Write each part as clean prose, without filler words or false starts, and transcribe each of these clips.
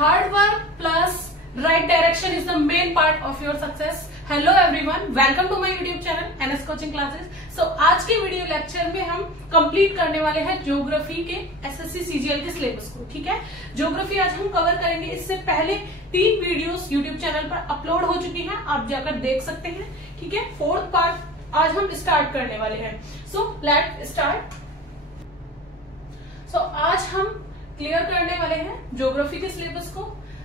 Hard work plus right direction is the main part of your success. Hello everyone, welcome to my YouTube channel NS coaching classes. So आज के video lecture में हम complete करने वाले हैं geography के SSC CGL के syllabus को। ठीक है, ज्योग्राफी आज हम कवर करेंगे। इससे पहले 3 वीडियोस यूट्यूब चैनल पर अपलोड हो चुकी हैं, आप जाकर देख सकते हैं। ठीक है, 4th पार्ट आज हम स्टार्ट करने वाले हैं। So let start. सो आज हम क्लियर करने वाले हैं ज्योग्राफी के सिलेबस को।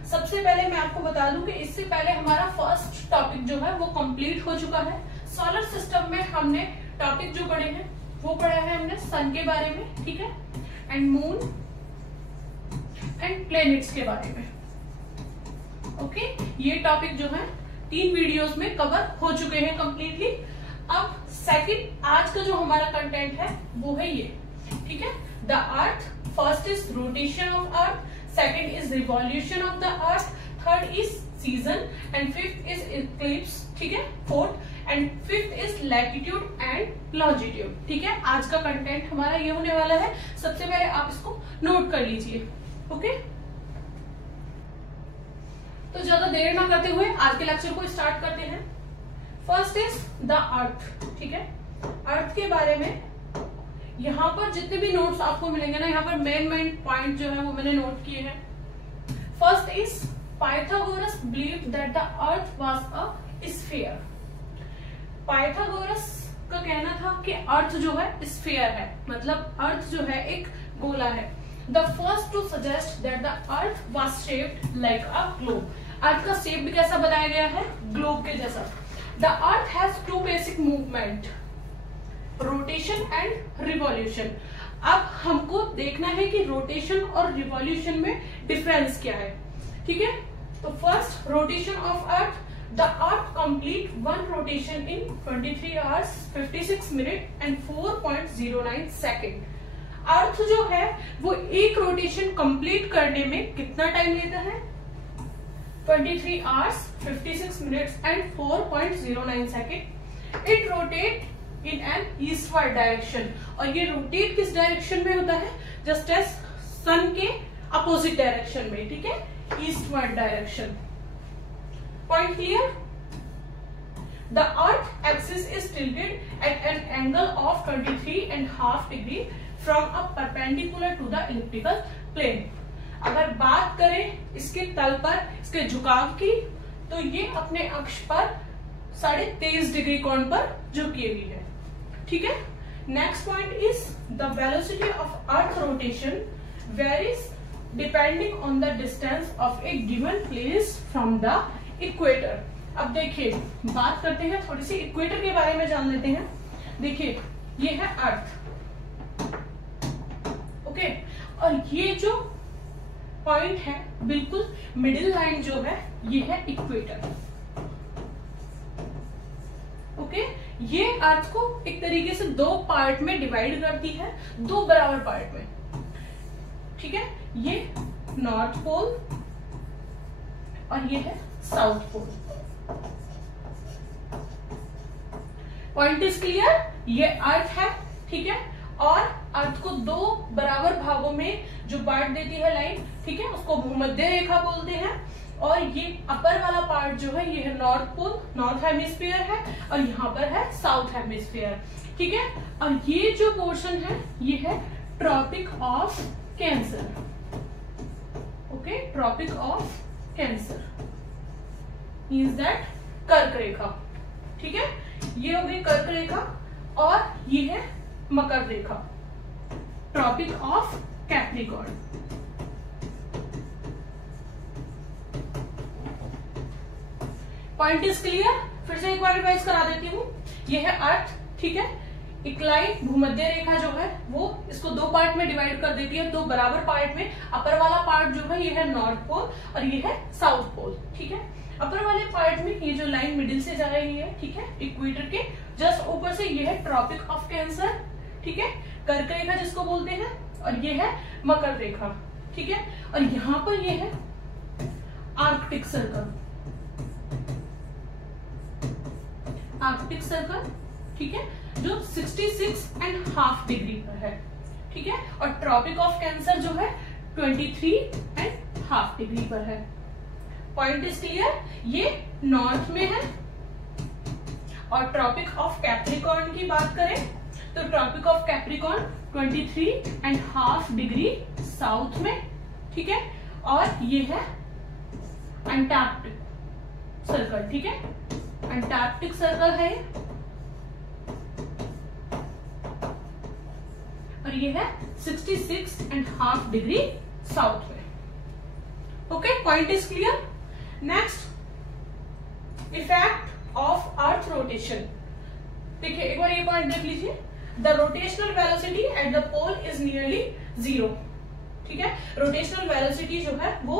सबसे पहले मैं आपको बता दूं कि इससे पहले हमारा फर्स्ट टॉपिक जो है वो कंप्लीट हो चुका है। सोलर सिस्टम में हमने टॉपिक जो पढ़े हैं वो पढ़ा है हमने सन के बारे में, ठीक है, एंड मून एंड प्लैनेट्स के बारे में। ओके, ये टॉपिक जो है 3 वीडियोस में कवर हो चुके हैं कंप्लीटली। अब सेकंड आज का जो हमारा कंटेंट है वो है ये, ठीक है, the earth. First is rotation of earth, second is revolution of the earth, third is season and fifth is eclipse, ठीक है, fourth and fifth is latitude and longitude। ठीक है, आज का कंटेंट हमारा ये होने वाला है। सबसे पहले आप इसको नोट कर लीजिए। ओके, तो ज्यादा देर ना करते हुए आज के लेक्चर को स्टार्ट करते हैं। First is the earth. ठीक है, अर्थ के बारे में यहाँ पर जितने भी नोट्स आपको मिलेंगे ना, यहाँ पर मेन पॉइंट जो है वो मैंने नोट किए हैं। First is Pythagoras believed that the earth was a sphere. Pythagoras का कहना था कि अर्थ जो है स्फीयर है, मतलब अर्थ जो है एक गोला है। The first to suggest that the earth was shaped like a globe. Earth का शेप भी कैसा बताया गया है? ग्लोब के जैसा। The earth has 2 basic movement, rotation and revolution. अब हमको देखना है कि रोटेशन और रिवॉल्यूशन में डिफरेंस क्या है। ठीक है, तो first rotation of earth. The earth complete 1 rotation in 23 hours 56 minute and 4.09 second. Earth जो है वो एक रोटेशन कंप्लीट करने में कितना टाइम लेता है? 23 hours 56 minutes and 4.09 second. It rotate in an eastward direction, और ये रोटेट किस डायरेक्शन में होता है? जस्ट एज सन के अपोजिट डायरेक्शन में। ठीक है, eastward direction. Point clear? The earth axis is tilted at an angle of 23.5 degree from a perpendicular to the elliptical plane. अगर बात करें इसके तल पर इसके झुकाव की, तो ये अपने अक्ष पर 23.5 डिग्री कोण पर झुकी हुई है। ठीक है, next point is the velocity of earth rotation varies depending on the distance of a given place from the equator. अब देखिए, बात करते हैं थोड़ी सी इक्वेटर के बारे में, जान लेते हैं। देखिए, ये है अर्थ, ओके, और ये जो पॉइंट है बिल्कुल मिडिल लाइन जो है ये है इक्वेटर। ओके, ये अर्थ को एक तरीके से 2 पार्ट में डिवाइड करती है, 2 बराबर पार्ट में। ठीक है, ये नॉर्थ पोल और ये है south pole. Point is clear? ये अर्थ है, ठीक है, और अर्थ को 2 बराबर भागों में जो बांट देती है लाइन, ठीक है, उसको भूमध्य रेखा बोलते हैं। और ये अपर वाला पार्ट जो है ये है नॉर्थ पोल, नॉर्थ हेमिस्फीयर है, और यहाँ पर है साउथ हेमिस्फीयर। ठीक है, और ये जो पोर्शन है ये है Tropic of Cancer. Okay, Tropic of Cancer means that कर्क रेखा। ठीक है, ये हो गई कर्क रेखा, और ये है मकर रेखा, tropic of Capricorn. Point is clear? फिर से एक बार रिवाइज करा देती हूँ। ये है अर्थ, ठीक है, इक्लाइन भूमध्य रेखा जो है वो इसको 2 पार्ट में डिवाइड कर देती है, 2 बराबर पार्ट में। अपर वाला पार्ट जो है ये है नॉर्थ पोल और ये है साउथ पोल। ठीक है, अपर वाले पार्ट में ये जो लाइन मिडिल से जा रही है, ठीक है, इक्वेटर के जस्ट ऊपर से ये है ट्रॉपिक ऑफ कैंसर, ठीक है, कर्क रेखा जिसको बोलते हैं, और ये है मकर रेखा। ठीक है, और यहाँ पर ये है आर्कटिक सर्कल, आर्कटिक सर्कल, ठीक है, जो 66.5 डिग्री पर है। ठीक है, और ट्रॉपिक ऑफ कैंसर जो है 23.5 हाफ डिग्री पर है। Point is clear. ये नॉर्थ में है। और ट्रॉपिक ऑफ कैप्रिकॉर्न की बात करें तो Tropic of Capricorn 23.5 degree south में, ठीक है। और ये है अंटार्कटिक सर्कल, ठीक है, अंटार्कटिक सर्कल है और ये है 66.5 डिग्री साउथ में। Okay, point is clear. Next, effect of earth rotation. देखिए एक बार ये पॉइंट देख लीजिए। The rotational velocity at the pole is nearly 0, ठीक है। रोटेशनल वेलोसिटी जो है वो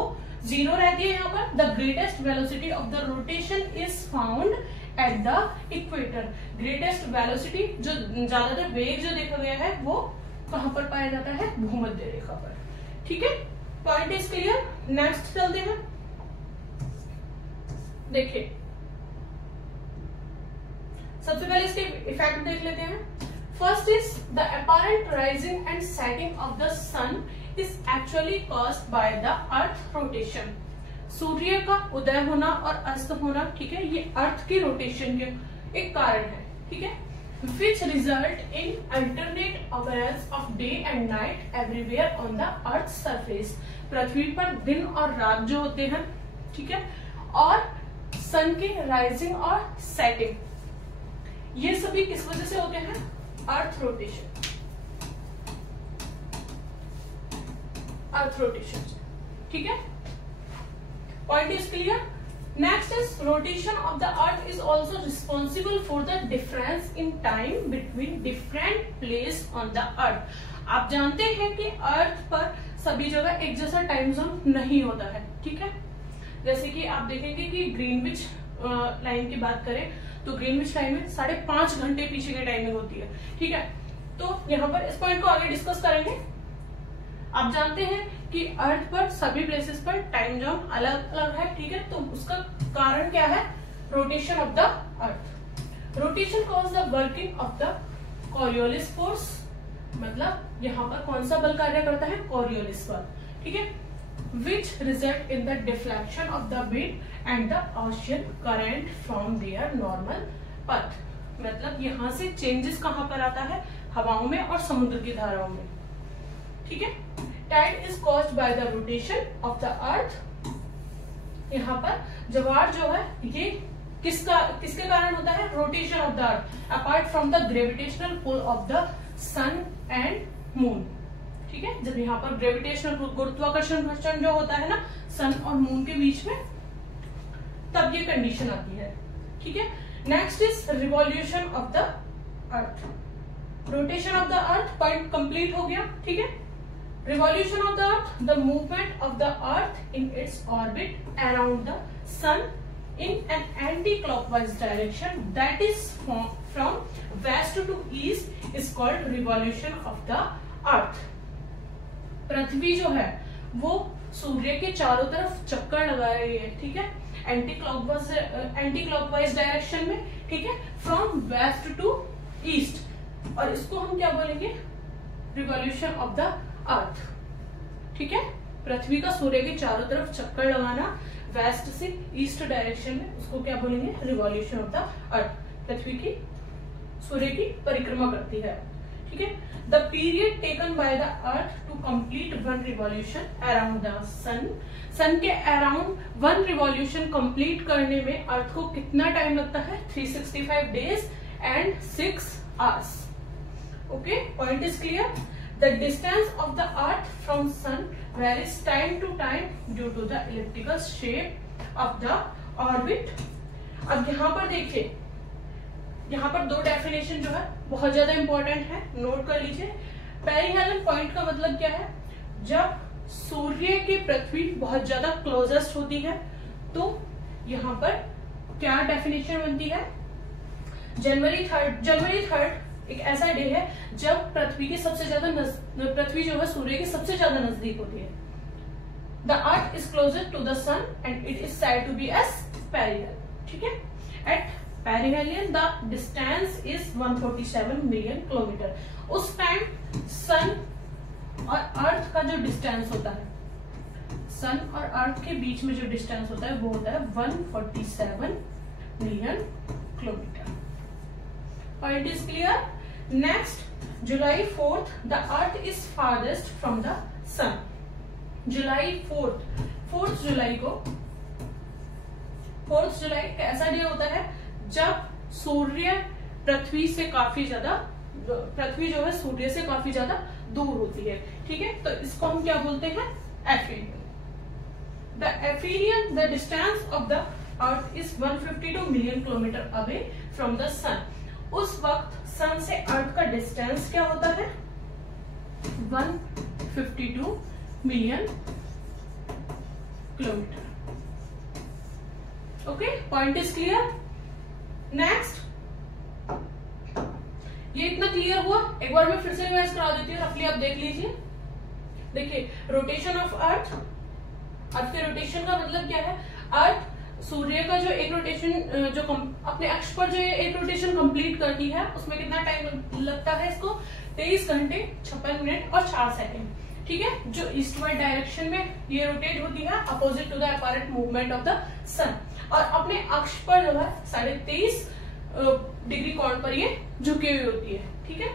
0 रहती है यहाँ पर। The greatest velocity of the rotation is found at the equator. Greatest velocity जो ज्यादातर वेग जो देखा गया है वो कहां पर पाया जाता है? भूमध्य रेखा पर, ठीक है। Point is clear. नेक्स्ट चलते हैं। देखिए सबसे पहले इसके इफेक्ट देख लेते हैं। First is the apparent rising and setting of the sun is actually caused by the earth rotation. सूर्य का उदय होना और अस्त होना, ठीक है, ये अर्थ की रोटेशन के एक कारण है, ठीक है, which result in alternate appearance of day and night everywhere on the earth's surface। पृथ्वी पर दिन और रात जो होते हैं, ठीक है, और सन के राइजिंग और सेटिंग, ये सभी किस वजह से होते हैं? अर्थ रोटेशन, अर्थ रोटेशन, ठीक है। Point is clear. Next is rotation of the earth is also responsible for the difference in time between different place on the earth। आप जानते हैं कि अर्थ पर सभी जगह एक जैसा टाइम जोन नहीं होता है, ठीक है। जैसे कि आप देखेंगे कि ग्रीनविच लाइन की बात करें तो ग्रीनविच लाइन में 5.5 घंटे पीछे की टाइमिंग होती है, ठीक है। तो यहाँ पर इस पॉइंट को आगे डिस्कस करेंगे। आप जानते हैं कि अर्थ पर सभी प्लेसेस पर टाइम जोन अलग अलग है, ठीक है। तो उसका कारण क्या है? Rotation of the earth. Rotation cause the working of the Coriolis force. मतलब यहाँ पर कौन सा बल कार्य करता है? कॉरियोलिस बल, ठीक है। Which result in the deflection of the wind and the ocean current from there normal path. मतलब यहाँ से चेंजेस कहाँ पर आता है? हवाओं में और समुद्र की धाराओं में, ठीक है। Tide is caused by the rotation of the earth. यहाँ पर ज्वार जो है ये किसके कारण होता है? Rotation of the earth apart from the gravitational pull of the sun and moon, ठीक है। जब यहाँ पर ग्रेविटेशनल गुरुत्वाकर्षण घर्षण जो होता है ना सन और मून के बीच में, तब ये कंडीशन आती है, ठीक है। Next is revolution of the earth. Rotation of the earth point complete हो गया, ठीक है। Revolution of the earth, the movement of the earth in its orbit around the sun in an anti-clockwise direction, that is from west to east is called revolution of the earth। पृथ्वी जो है वो सूर्य के चारों तरफ चक्कर लगा रही है, ठीक है, एंटी क्लॉकवाइज डायरेक्शन में, ठीक है, फ्रॉम वेस्ट टू ईस्ट। और इसको हम क्या बोलेंगे? रिवॉल्यूशन ऑफ द अर्थ, ठीक है। पृथ्वी का सूर्य के चारों तरफ चक्कर लगाना वेस्ट से ईस्ट डायरेक्शन में, उसको क्या बोलेंगे? Revolution of the earth. पृथ्वी की सूर्य की परिक्रमा करती है, ठीक है। The period taken by the earth to complete one revolution around the sun. Sun के अराउंड वन रिवॉल्यूशन कंप्लीट करने में अर्थ को कितना टाइम लगता है? 365 days and 6 hours. Okay, point is clear. The distance of the earth from sun varies time to time due to the elliptical shape of the orbit। अब यहाँ पर देखिए, यहाँ पर दो डेफिनेशन जो है बहुत ज्यादा इंपॉर्टेंट है, नोट कर लीजिए। पेरिहेलियन पॉइंट का मतलब क्या है? जब सूर्य की पृथ्वी बहुत ज्यादा क्लोजेस्ट होती है तो यहाँ पर क्या डेफिनेशन बनती है? जनवरी 3rd एक ऐसा डे है जब पृथ्वी के सबसे ज्यादा पृथ्वी जो है सूर्य के सबसे ज्यादा नजदीक होती है। The earth is closer to the sun and it is said to be as perihelion, ठीक है। At perihelion the distance is 147 million kilometre. उस टाइम सन और अर्थ का जो डिस्टेंस होता है, सन और अर्थ के बीच में जो डिस्टेंस होता है वो होता है 147 million kilometre. Point is clear. Next, July 4th the earth is farthest from the sun. July 4th जुलाई को, 4th जुलाई ऐसा डे होता है जब सूर्य पृथ्वी से काफी ज्यादा, पृथ्वी जो है सूर्य से काफी ज्यादा दूर होती है, ठीक है। तो इसको हम क्या बोलते हैं, aphelion. The aphelion, the distance of the earth is 152 million kilometre away from the sun. उस वक्त सन से अर्थ का डिस्टेंस क्या होता है, 152 million kilometre. Okay, point is clear. Next, ये इतना क्लियर हुआ। एक बार मैं फिर से रिवाइज करा देती हूँ, रफली आप देख लीजिए। देखिए, रोटेशन ऑफ अर्थ, अर्थ के रोटेशन का मतलब क्या है, अर्थ सूर्य का जो एक रोटेशन जो अपने अक्ष पर जो एक रोटेशन कंप्लीट करती है उसमें कितना टाइम लगता है इसको, 23 घंटे 56 मिनट और 4 सेकंड, ठीक है। जो ईस्टवर्ड डायरेक्शन में ये रोटेट होती है opposite to the apparent movement of the sun, और अपने अक्ष पर जो है 23.5 डिग्री कोण पर ये झुकी हुई होती है, ठीक है।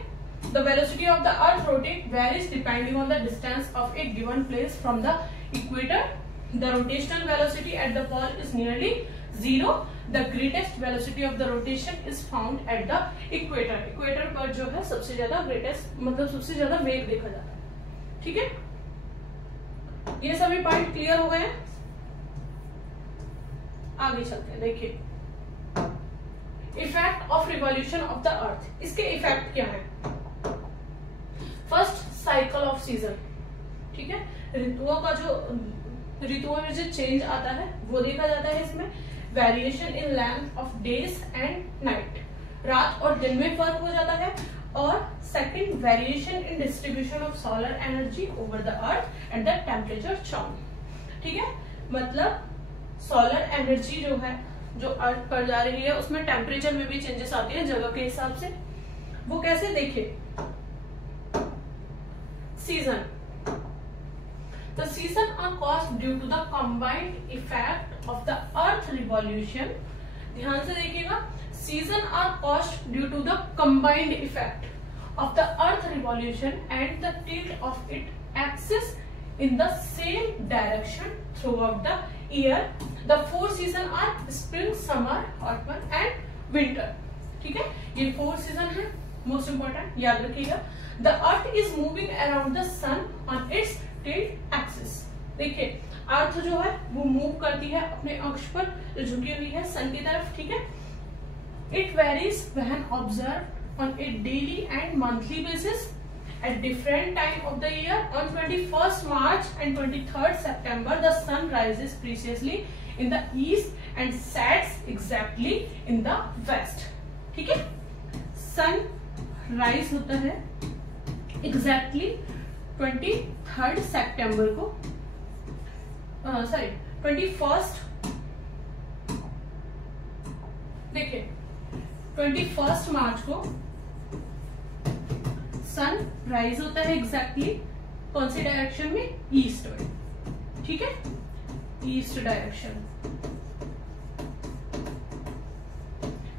The velocity of the earth rotate varies depending on the distance of a given place from the equator. The rotational velocity at the pole is nearly 0। The greatest velocity of the rotation is found at the equator. Equator पर जो है सबसे ज्यादा greatest, मतलब सबसे ज्यादा वेग देखा जाता है, ठीक है। ये सभी पॉइंट क्लियर हो गए हैं। आगे चलते हैं। देखिए, effect of revolution of the अर्थ, इसके इफेक्ट क्या है। फर्स्ट, साइकिल ऑफ सीजन, ठीक है। ऋतुओं में जो चेंज आता है वो देखा जाता है इसमें। Variation in length of days and night, रात और दिन में फर्क हो जाता है। और second, variation in distribution of solar energy over the earth and the temperature change, ठीक है। मतलब सोलर एनर्जी जो है, जो अर्थ पर जा रही है, उसमें टेम्परेचर में भी चेंजेस आते हैं जगह के हिसाब से। वो कैसे, देखिए, season, the season are caused due to the combined effect of the earth revolution। ध्यान से देखिएगा, season are caused due to the combined effect of the earth revolution and the tilt of its axis in the same direction throughout the year। The 4 season are spring, summer, autumn and winter, ठीक है। ये 4 season है, most important, याद रखिएगा। The earth is moving around the sun on its tilt axis। देखिए, अर्थ जो है वो मूव करती है अपने अक्ष पर जो झुकी हुई है सन की तरफ, ठीक है। It varies when observed on a daily and monthly basis at different time of the year। On 21st March and 23rd September, the sun rises precisely in the east and sets exactly in the west, ठीक है। Sun rise होता है exactly 23rd सितंबर को, 21st, देखिए 21st मार्च को sun rise होता है exactly कौन सी डायरेक्शन में, ईस्ट में, ठीक है, east direction.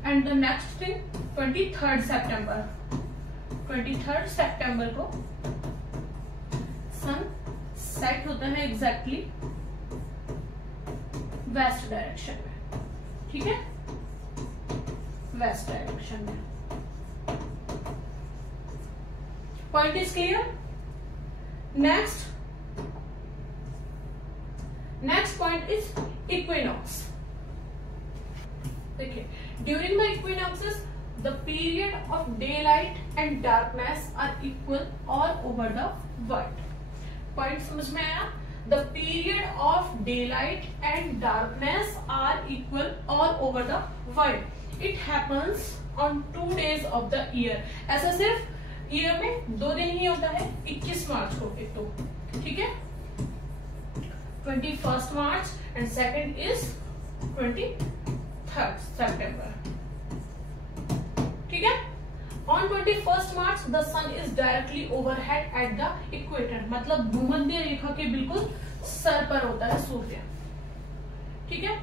And the next thing, 23rd September, 23rd सितंबर को सन सेट होता है एग्जैक्टली वेस्ट डायरेक्शन में, ठीक है, वेस्ट डायरेक्शन में। Point is clear. Next point is equinox. देखिए, during the equinoxes the period of daylight and darkness are equal all over the world। Point समझ में आया। the period of daylight and darkness are equal all over the world। it happens on 2 days of the year। ऐसा सिर्फ year में 2 दिन ही होता है, 21 मार्च को एक तो, ठीक है, 21st March and second is 23rd सितंबर, ठीक है। On 21st March the sun is directly overhead at the equator। मतलब भूमध्य रेखा के बिल्कुल सर पर होता है सूर्य, ठीक है।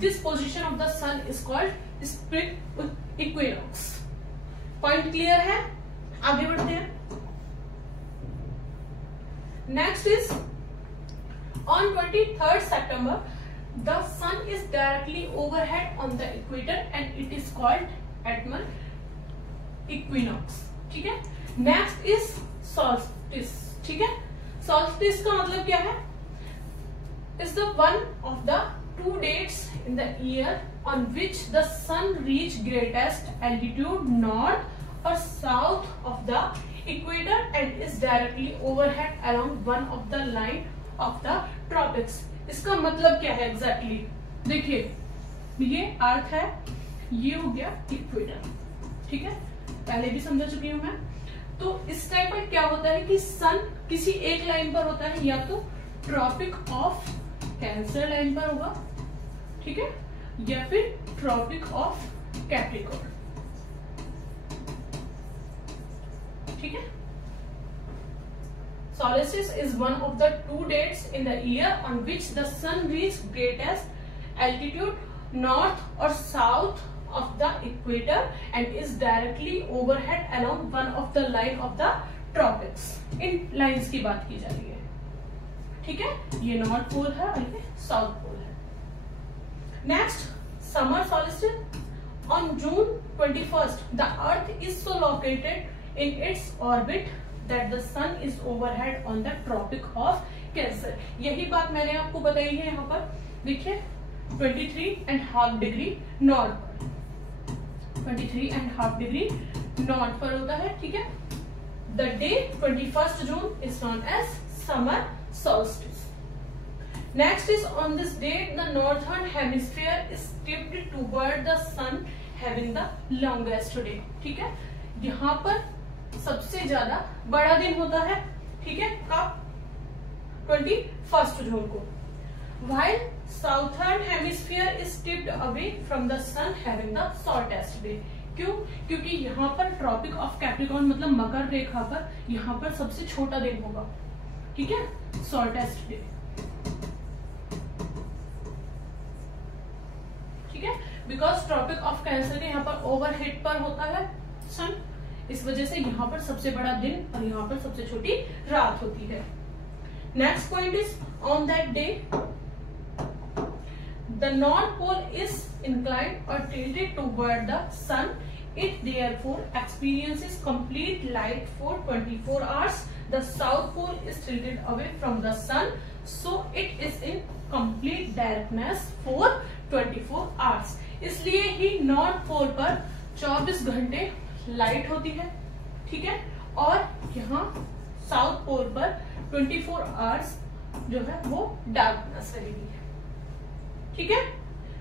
This position of the sun is called spring equinox. Point clear है, आगे बढ़ते हैं। Next is on 23rd September the sun is directly overhead on the equator and it is called autumnal equinox, ठीक है। नेक्स्ट इज solstice, ठीक है। solstice का मतलब क्या है? is the one of the 2 dates in the year on which the sun reach greatest altitude north or south of the equator and is directly overhead along one of the line of the tropics। इसका मतलब क्या है exactly? देखिए ये earth है, ये हो गया इक्वेटर, ठीक है, पहले भी समझा चुकी हूं मैं। तो इस टाइप पर क्या होता है कि सन किसी एक लाइन पर होता है, या तो ट्रॉपिक ऑफ कैंसर लाइन पर होगा, ठीक है, या फिर ट्रॉपिक ऑफ कैप्रिकॉर्न, ठीक है। Solstice is one of the 2 dates in the year on which the sun reaches greatest altitude north or south of the equator and is directly overhead along one of the line of the tropics। In lines की बात की जा रही है, ठीक है। ये north pole है और ये साउथ पोल है। Next summer solstice on June 21st the earth is so located in its orbit that the sun is overhead on the tropic of Cancer। यही बात मैंने आपको बताई है यहाँ पर, देखिए 23.5 डिग्री नॉर्थ पर, 23.5 डिग्री नॉर्थ पर होता है, ठीक है। The day 21st June is known as summer solstice। Next is on this date the northern hemisphere is tipped toward the sun having the longest day, ठीक है। यहाँ पर सबसे ज्यादा बड़ा दिन होता है, ठीक है, कब? 21st जून को। While southern hemisphere is tipped away from the sun having the shortest day। क्यों? क्योंकि यहाँ पर ट्रॉपिक ऑफ कैप्रिकॉर्न मतलब मकर रेखा पर यहाँ पर सबसे छोटा दिन होगा, ठीक है, शॉर्टेस्ट डे, ठीक है। बिकॉज ट्रॉपिक ऑफ कैंसर के यहाँ पर ओवरहेड पर होता है सन, इस वजह से यहाँ पर सबसे बड़ा दिन और यहाँ पर सबसे छोटी रात होती है। Next point is on that day the north pole is inclined और tilted toward the sun, it therefore experiences complete light for 24 hours। The south pole is tilted away from the sun, so it is in complete darkness for 24 hours। इसलिए ही north pole पर 24 घंटे light होती है, ठीक है, और यहाँ south pole पर 24 आवर्स जो है वो डार्कनेस रहेगी, ठीक है।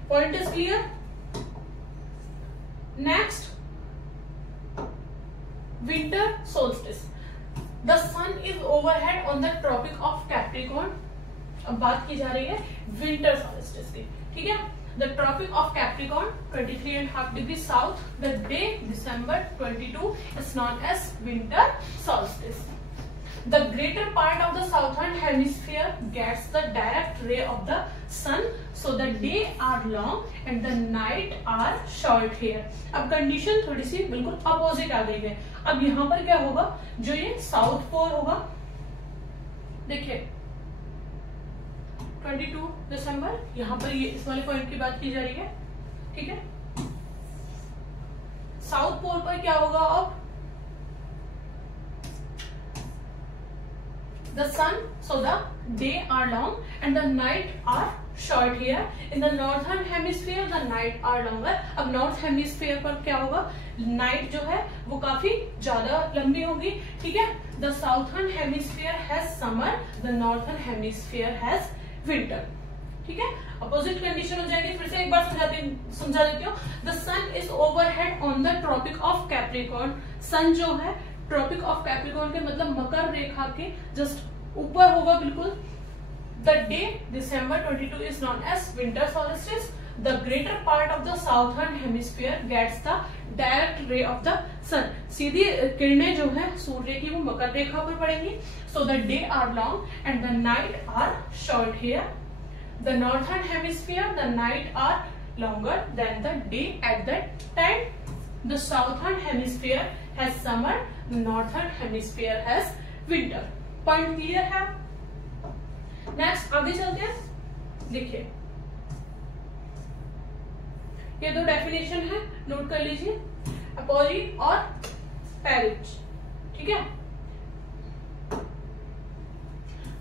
Point is clear. Next winter solstice. The sun is overhead on the tropic of Capricorn. अब बात की जा रही है विंटर सोल्स्टिस की, ठीक है। The Tropic of Capricorn 23.5 degrees south, the day December 22 is known as winter solstice। The greater part of the southern hemisphere gets the direct ray of the sun, so the day are long and the night are short here। अब condition थोड़ी सी बिल्कुल opposite आ गई है। अब यहाँ पर क्या होगा, जो ये साउथ पोल होगा, देखिए 22 दिसंबर, यहाँ पर ये इस वाले पॉइंट की बात की जा रही है, ठीक है। साउथ पोल पर क्या होगा, अब the sun, so the day are long and the night are short here. In the northern hemisphere the night are longer. अब नॉर्थ हेमिस्फीयर पर क्या होगा, नाइट जो है वो काफी ज्यादा लंबी होगी, ठीक है। The southern hemisphere has summer, the northern hemisphere has winter, ठीक है। अपोजिट कंडीशन हो जाएगी। फिर से एक बार समझा देती हूँ। The sun is overhead on the tropic of Capricorn. Sun जो है ट्रॉपिक ऑफ कैप्रिकॉर्न के मतलब मकर रेखा के जस्ट ऊपर होगा बिल्कुल। The day December 22 is known as winter solstice। The greater part of the southern hemisphere gets the direct ray of the sun. सीधी किरणें जो है सूर्य की वो मकर रेखा पर पड़ेंगी। So the day are long and the night are short here. The northern hemisphere the night are longer than the day at that time. The southern hemisphere has summer, the northern hemisphere has winter. Point clear है? Next आगे चलते हैं। देखिए ये दो definition है, note कर लीजिए, अपॉजी और पेरिज। ठीक है।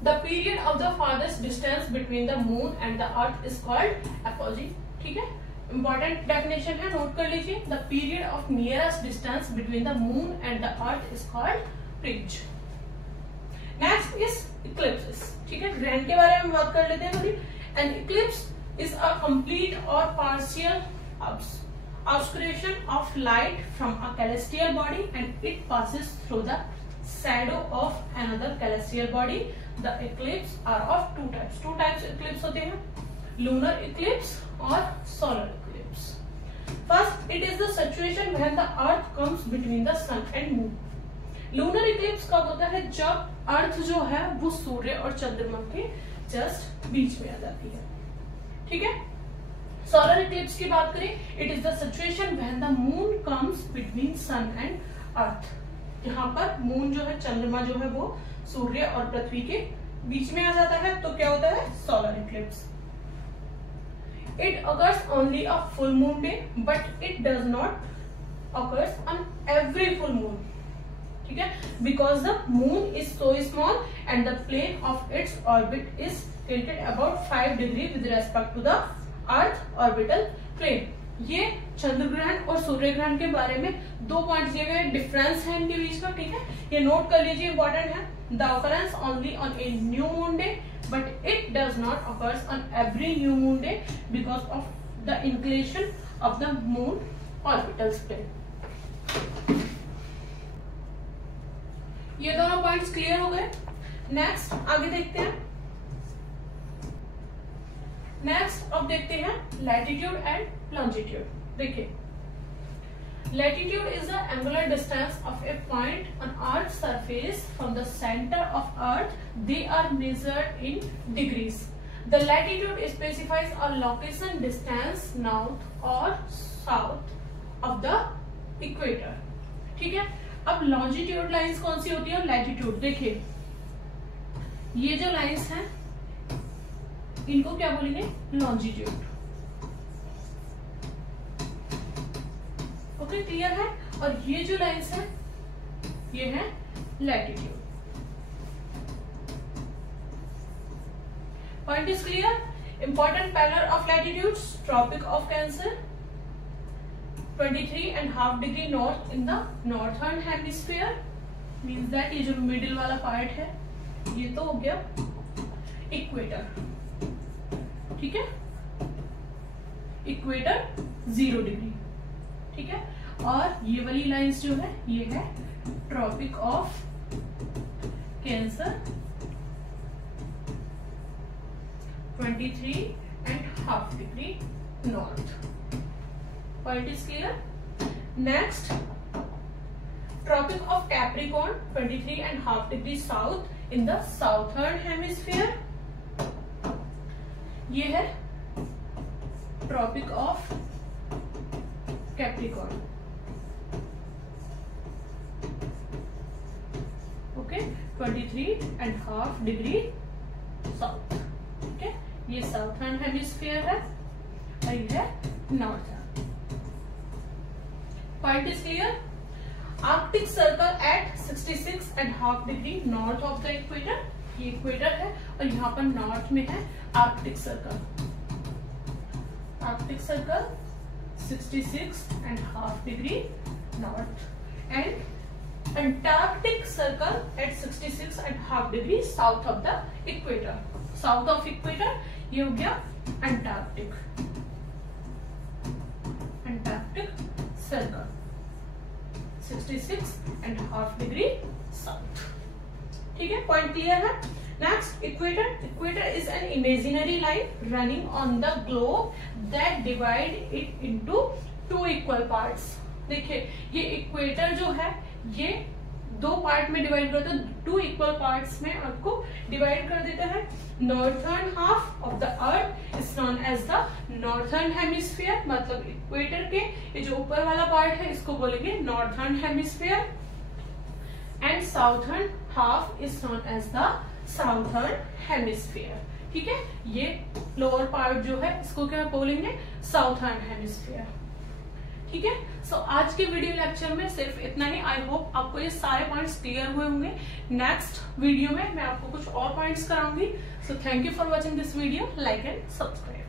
The period of the farthest distance between the moon and the earth is called apogee। ठीक है, इंपॉर्टेंट डेफिनेशन है, नोट कर लीजिए। The period of nearest distance between the moon and the earth is called प्रिज। Next is Eclipse. ठीक है, ग्रहण के बारे में बात कर लेते हैं थोड़ी। An eclipse is a complete और partial obscuration of light from a celestial body and it passes through the shadow of another celestial body. The eclipse are of two types। two types eclipse होते हैं, lunar eclipse और solar eclipse। First, it is the situation when the earth comes between the sun and moon। lunar eclipse कब होता है? जब अर्थ जो है वो सूर्य और चंद्रमा के जस्ट बीच में आ जाती है। ठीक है। सोलर इक्लिप्स की बात करें, it is the situation when the moon comes between sun and earth. यहाँ पर मून जो है, चंद्रमा जो है वो सूर्य और पृथ्वी के बीच में आ जाता है, तो क्या होता है? Solar Eclipse. It occurs only a full moon day, but it does not occurs on every full moon। ठीक है, because the moon is so small and the plane of its orbit is tilted about 5 degree with respect to the earth orbital plane। ये चंद्र ग्रहण और सूर्य ग्रहण के बारे में दो पॉइंट दिए गए, डिफरेंस है इनके बीच का। ठीक है, ये नोट कर लीजिए, इंपॉर्टेंट है। The occurrence only on a new moon day, but it does not occurs on every new moon day because of the inclination of the moon orbital plane। ये दोनों पॉइंट्स क्लियर हो गए। Next आगे देखते हैं। Next अब देखते हैं लैटिट्यूड एंड लॉन्जिट्यूड। देखिए, latitude is the angular distance of a point on Earth's surface from the center of Earth. They are measured in degrees. The latitude specifies a location distance north or south of the equator। ठीक है, अब longitude lines कौन सी होती है? Latitude. देखिए, ये जो lines हैं इनको क्या बोलेंगे? लॉन्जिट्यूड। ओके, क्लियर है। और ये जो लाइंस है ये है latitude. Point is clear. Important panel of latitudes, Tropic of Cancer 23.5 degree north in the northern hemisphere, means that ये जो मिडिल वाला पार्ट है ये तो हो गया इक्वेटर। ठीक है, इक्वेटर 0 डिग्री। ठीक है, और ये वाली लाइंस जो है ये है Tropic of Cancer 23.5 degree north. Point is clear. Next, Tropic of Capricorn 23.5 degree south in the southern hemisphere. ये है Tropic of Capricorn. Okay, 23.5 degree south. ठीक है, ये साउथर्न हेमिस्फीयर है और ये है northern. Point is clear. Arctic circle at 66.5 degree north of the equator. ये इक्वेटर है और यहाँ पर नॉर्थ में है Arctic circle. Arctic circle 66.5 degree north and Antarctic circle at 66.5 degree south of the equator। South of equator ये हो गया Antarctic circle 66.5 degree south। ठीक है, पॉइंट क्लियर है। Next, equator. Equator is an imaginary line running on the globe that divide it into two equal parts. देखिए ये equator जो है ये दो पार्ट में डिवाइड करता है, टू इक्वल पार्ट्स में आपको डिवाइड कर देता है. Northern half of the earth is known as the northern hemisphere. मतलब इक्वेटर के ये जो ऊपर वाला पार्ट है इसको बोलेंगे northern hemisphere, and southern half is known as the southern hemisphere. ठीक है, ये लोअर पार्ट जो है इसको क्या बोलेंगे, साउथर्न हेमिस्फीयर. ठीक है, सो आज के वीडियो लेक्चर में सिर्फ इतना ही. आई होप आपको ये सारे पॉइंट्स क्लियर हुए होंगे. नेक्स्ट वीडियो में मैं आपको कुछ और पॉइंट्स कराऊंगी. So thank you for watching this video. Like and subscribe.